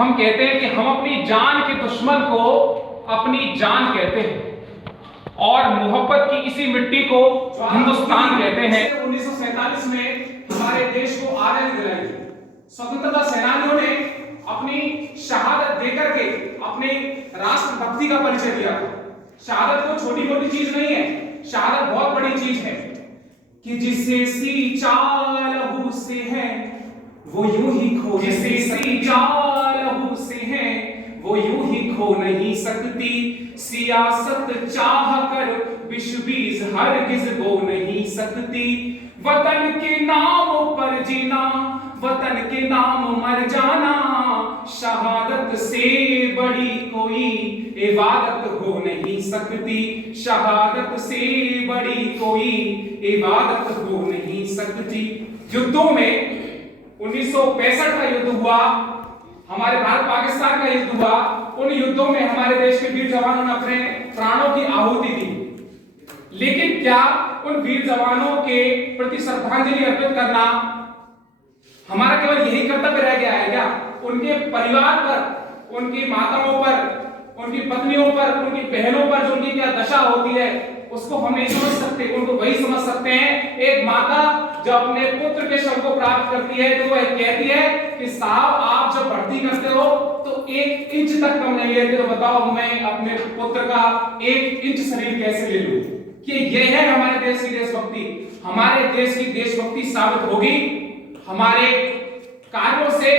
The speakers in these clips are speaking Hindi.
हम कहते हैं कि हम अपनी जान के दुश्मन को अपनी जान कहते हैं और मोहब्बत की इसी मिट्टी को हिंदुस्तान कहते हैं। 1947 में हमारे देश को आजादी दिलाई थी। स्वतंत्रता सेनानियों ने अपनी शहादत देकर के अपने राष्ट्रभक्ति का परिचय दिया। शहादत को छोटी मोटी चीज नहीं है, शहादत बहुत बड़ी चीज है कि जिसे सींचा लहू से है वो यूं ही खो, जिसे सींचा लहू से है वो यूं ही खो नहीं सकती। सियासत चाह कर विश्व बीज हरगिज बो नहीं सकती। वतन के नाम पर जीना, वतन के नाम मर जाना, शहादत से बड़ी कोई इबादत हो नहीं सकती। शहादत से बड़ी कोई इबादत हो नहीं सकती। युद्धों में 1965 का युद्ध हुआ, हमारे भारत पाकिस्तान का युद्ध हुआ। उन युद्धों में हमारे देश के वीर जवानों ने अपने प्राणों की आहुति दी, लेकिन क्या उन वीर जवानों के प्रति श्रद्धांजलि अर्पित करना हमारा केवल यही कर्तव्य रह गया है क्या? उनके परिवार पर, उनकी माताओं पर, उनकी पत्नियों पर, उनकी बहनों पर जो उनकी क्या दशा होती है उसको हम नहीं समझ सकते। उनको वही समझ सकते हैं एक माता जब अपने पुत्र के शव को प्राप्त करती है तो वह कहती है कि साहब आप जब भर्ती करते हो तो 1 इंच तक कम नहीं लेते, तो बताओ मैं अपने पुत्र का 1 इंच शरीर कैसे ले लूं? कि यह है हमारे देश की देशभक्ति। हमारे देश की देशभक्ति साबित होगी हमारे कार्यों से,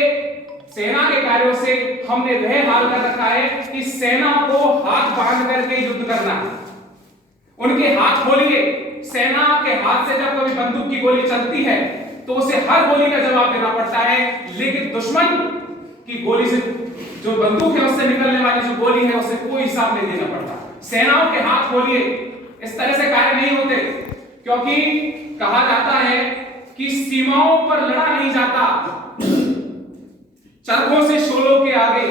सेना के कार्यों से। हमने वह हाल कर रखा है कि सेना को हाथ बांध करके युद्ध करना है। उनके हाथ खोलिए। सेना के हाथ से जब कभी बंदूक की गोली चलती है तो उसे हर गोली का जवाब देना पड़ता है, लेकिन दुश्मन की गोली से, जो बंदूक है उससे निकलने वाली जो गोली है उसे कोई हिसाब नहीं देना पड़ता। सेनाओं के हाथ खोलिए। इस तरह से कार्य नहीं होते, क्योंकि कहा जाता है कि सीमाओं पर लड़ा नहीं जाता, चरखों से शोलों के आगे।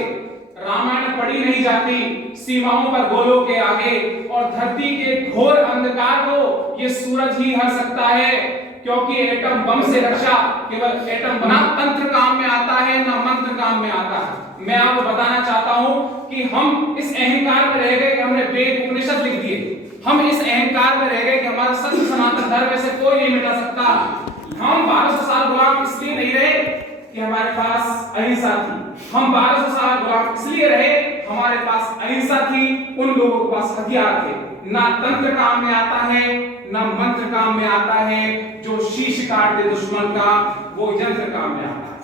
रामायण पढ़ी नहीं जाती सीमाओं पर गोलों के आगे। और धरती के घोर अंधकार को ये सूरज ही हर सकता है, क्योंकि एटम बम से रक्षा केवल एटम बम तंत्र काम में आता है, ना मंत्र काम में आता है। मैं आपको बताना चाहता हूं कि हम इस अहंकार में रह गए कि हमने वेद उपनिषद लिख दिए। हम इस अहंकार में रह गए कि हमारा सत्य सनातन धर्म से कोई नहीं मिटा सकता। हम 1200 साल गुलाम इसलिए नहीं रहे कि हमारे पास अहिंसा थी। हम 1200 साल गुलाम इसलिए रहे हमारे पास अहिंसा थी, उन लोगों के पास हथियार थे। ना तंत्र काम में आता है, ना मंत्र काम में आता है। जो शीश काट दे दुश्मन का वो यंत्र काम में आता है।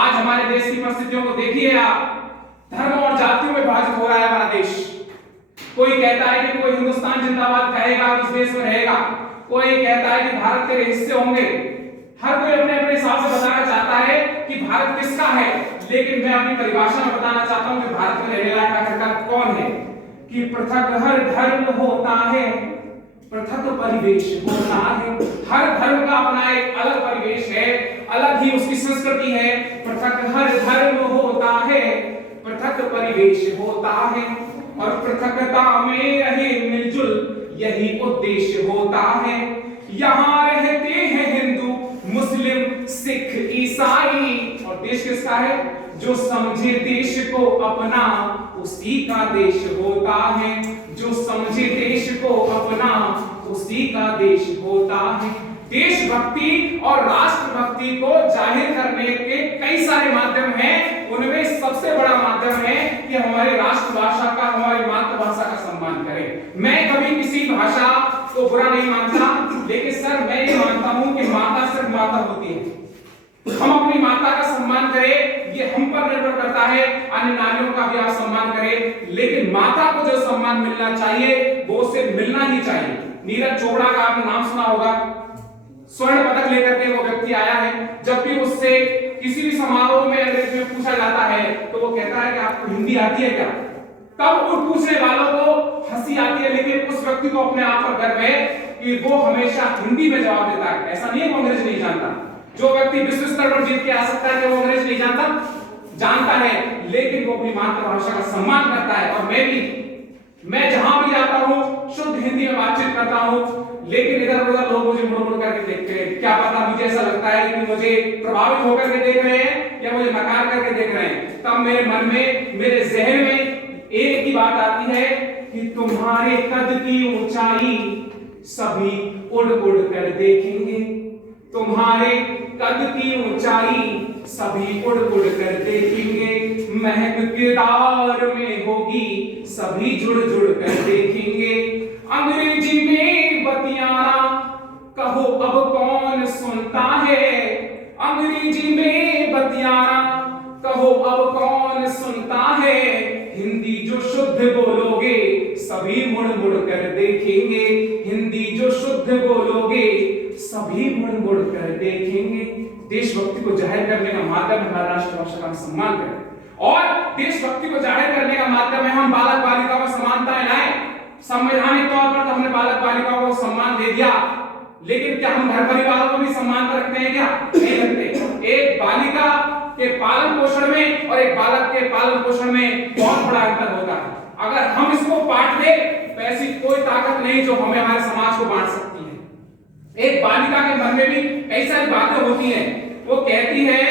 आज हमारे देश की परिस्थितियों को देखिए आप। धर्म और जातियों में विभाजित हो रहा है हमारा देश। कोई कहता है कि कोई हिंदुस्तान जिंदाबाद कहेगा तो उस देश में रहेगा, कोई कहता है कि भारत के हिस्से होंगे। हर कोई अपने अपने हिसाब से बताना चाहता है कि भारत किसका है, लेकिन मैं अपनी परिभाषा में बताना चाहता हूं कि भारत में रहने लायक आखिरकार कौन है। कि पृथक हर धर्म होता है, पृथक परिवेश होता है। हर धर्म का अपना एक अलग परिवेश है, अलग ही उसकी संस्कृति है। पृथक हर धर्म होता है, पृथक परिवेश होता है, और पृथकता में रहे मिलजुल यही उद्देश्य होता है। यहाँ रहते हैं हिंदू, मुस्लिम, सिख, ईसाई, और देश किसका है? जो समझे देश को अपना उसी का देश होता है। जो समझे देश को अपना उसी का देश होता है। देशभक्ति और राष्ट्रभक्ति को जाहिर करने के कई सारे माध्यम हैं। उनमें सबसे बड़ा माध्यम है कि हमारी राष्ट्रभाषा का, हमारी मातृभाषा का सम्मान करें। मैं कभी किसी भाषा को बुरा नहीं मानता, लेकिन सर मैं ये मानता हूं कि माता सिर्फ माता होती है। हम अपनी माता का सम्मान करें, ये हम पर निर्भर करता है। अन्य नारियों का भी आप सम्मान करें, लेकिन माता को जो सम्मान मिलना चाहिए वो उसे मिलना ही चाहिए। नीरज चोपड़ा का आपने नाम सुना होगा। स्वर्ण पदक लेकर के वो व्यक्ति आया है। जब भी उससे किसी भी समारोह में अंग्रेजी में पूछा जाता है तो वो कहता है कि आपको हिंदी आती है क्या? तब उन पूछने वालों को हंसी आती है, लेकिन उस व्यक्ति को अपने आप पर गर्व है कि वो हमेशा हिंदी में जवाब देता है। ऐसा नहीं है वो अंग्रेजी नहीं जानता। जो व्यक्ति विश्व स्तर पर जीत के आ सकता है वो अंग्रेजी नहीं जानता है, लेकिन वो अपनी मातृभाषा का सम्मान करता है। और मैं भी मैं जहां भी जाता हूं शुद्ध हिंदी में बातचीत करता हूं, लेकिन इधर उधर लोग मुझे मुड़ मुड़ करके देखते हैं। क्या पता मुझे ऐसा लगता है कि मुझे प्रभावित होकर के देख रहे हैं या मुझे नकार करके देख रहे हैं। तब मेरे मन में, मेरे जहन में एक ही बात आती है कि तुम्हारे कद की ऊंचाई सभी उड़ उड़ कर देखेंगे, तुम्हारे कद की ऊंचाई सभी उड़ उड़ कर देखेंगे, महक किरदार में होगी सभी जुड़ जुड़ कर देखेंगे। अंग्रेजी में बतियाना कहो अब कौन सुनता है, अंग्रेजी में बतियाना कहो अब कौन सुनता है, हिंदी जो शुद्ध बोलोगे सभी मुड़ मुड़ कर देखेंगे, हिंदी जो शुद्ध बोलोगे सभी मुड़ मुड़ कर देखेंगे। देशभक्ति को जाहिर करने का माध्यम हमारा राष्ट्रभाषा का सम्मान करें, और देशभक्ति को जाहिर करने का माध्यम है हम बालक बालिकाओं को समानताएं लाएं। संवैधानिक तौर पर तो हमने बालक बालिकाओं को सम्मान दे दिया, लेकिन क्या हम घर परिवारों को भी सम्मान रखते हैं? क्या नहीं रखते। एक बालिका के पालन पोषण में और एक बालक के पालन पोषण में बहुत बड़ा अंतर होता है। अगर हम इसको बांट दे तो ऐसी कोई ताकत नहीं जो हमें हमारे समाज को बांट सकती है। एक बालिका के मन में भी कई सारी बातें होती हैं। वो कहती है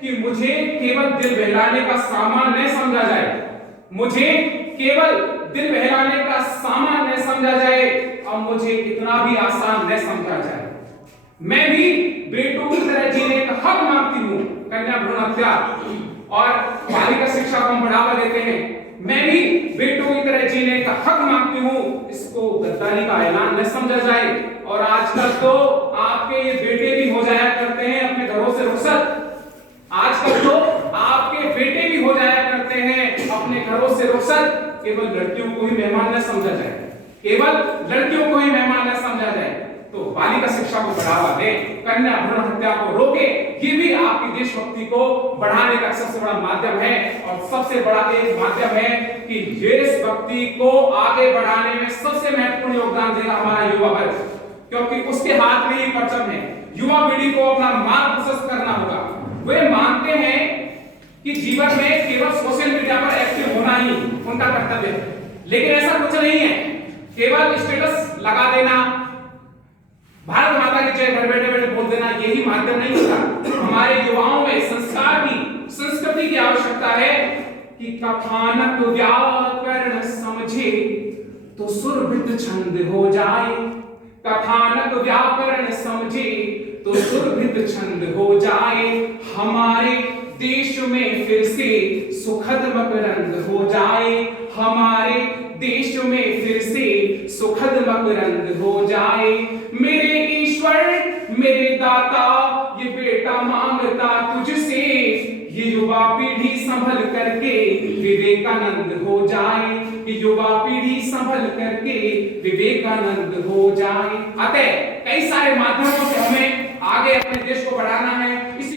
कि मुझे केवल दिल बहलाने का सामान न समझा जाए, मुझे केवल दिल बहलाने का सामान न समझा जाए, और मुझे इतना भी आसान न समझा जाए। मैं भी बेटों की तरह जीने का हक मांगती हूँ। कन्या भ्रूण हत्या और बालिका शिक्षा को हम बढ़ावा देते हैं। मैं भी बेटों की तरह जीने का हक मांगती हूँ, इसको गद्दारी का ऐलान न समझा जाए। और आजकल तो आपके ये बेटे भी हो जाया करते हैं अपने घरों से रुखसत, आजकल तो आपके बेटे भी हो जाया करते हैं अपने घरों से रुखसत। केवल लड़कियों को ही मेहमान न समझा जाए, केवल लड़कियों को ही मेहमान न समझा जाए। तो बालिका शिक्षा को बढ़ावा दें, कन्या भ्रूण हत्या को रोके, ये भी आपकी देशभक्ति को बढ़ाने का सबसे बड़ा माध्यम है। और सबसे बड़ा एक माध्यम है कि देशभक्ति को आगे बढ़ाने में सबसे महत्वपूर्ण योगदान देगा हमारा युवा वर्ग, क्योंकि उसके हाथ में ही परचम है। युवा पीढ़ी को अपना मार्ग प्रशस्त करना होगा। वे मानते हैं कि जीवन में केवल सोशल मीडिया पर एक्टिव होना ही उनका कर्तव्य है, लेकिन ऐसा कुछ नहीं है। केवल स्टेटस लगा देना, भारत माता की जय घर बैठे बैठे बोल देना, यही माध्यम नहीं होता। हमारे युवाओं में संस्कार की, संस्कृति की आवश्यकता है कि कथानक व्याकरण समझे तो सुरभित छंद हो जाए, कथानक व्याकरण समझे तो सुरभित छंद हो जाए, हमारे देश में फिर से सुखद मकरंद हो जाए, हमारे देश में फिर से सुखद मकरंद हो जाए। मेरे ईश्वर मेरे दाता ये बेटा मांगता तुझसे, ये युवा पीढ़ी संभल करके विवेकानंद हो जाए, ये युवा पीढ़ी संभल करके विवेकानंद हो जाए। अतः कई सारे माध्यमों से हमें आगे अपने देश को बढ़ाना है।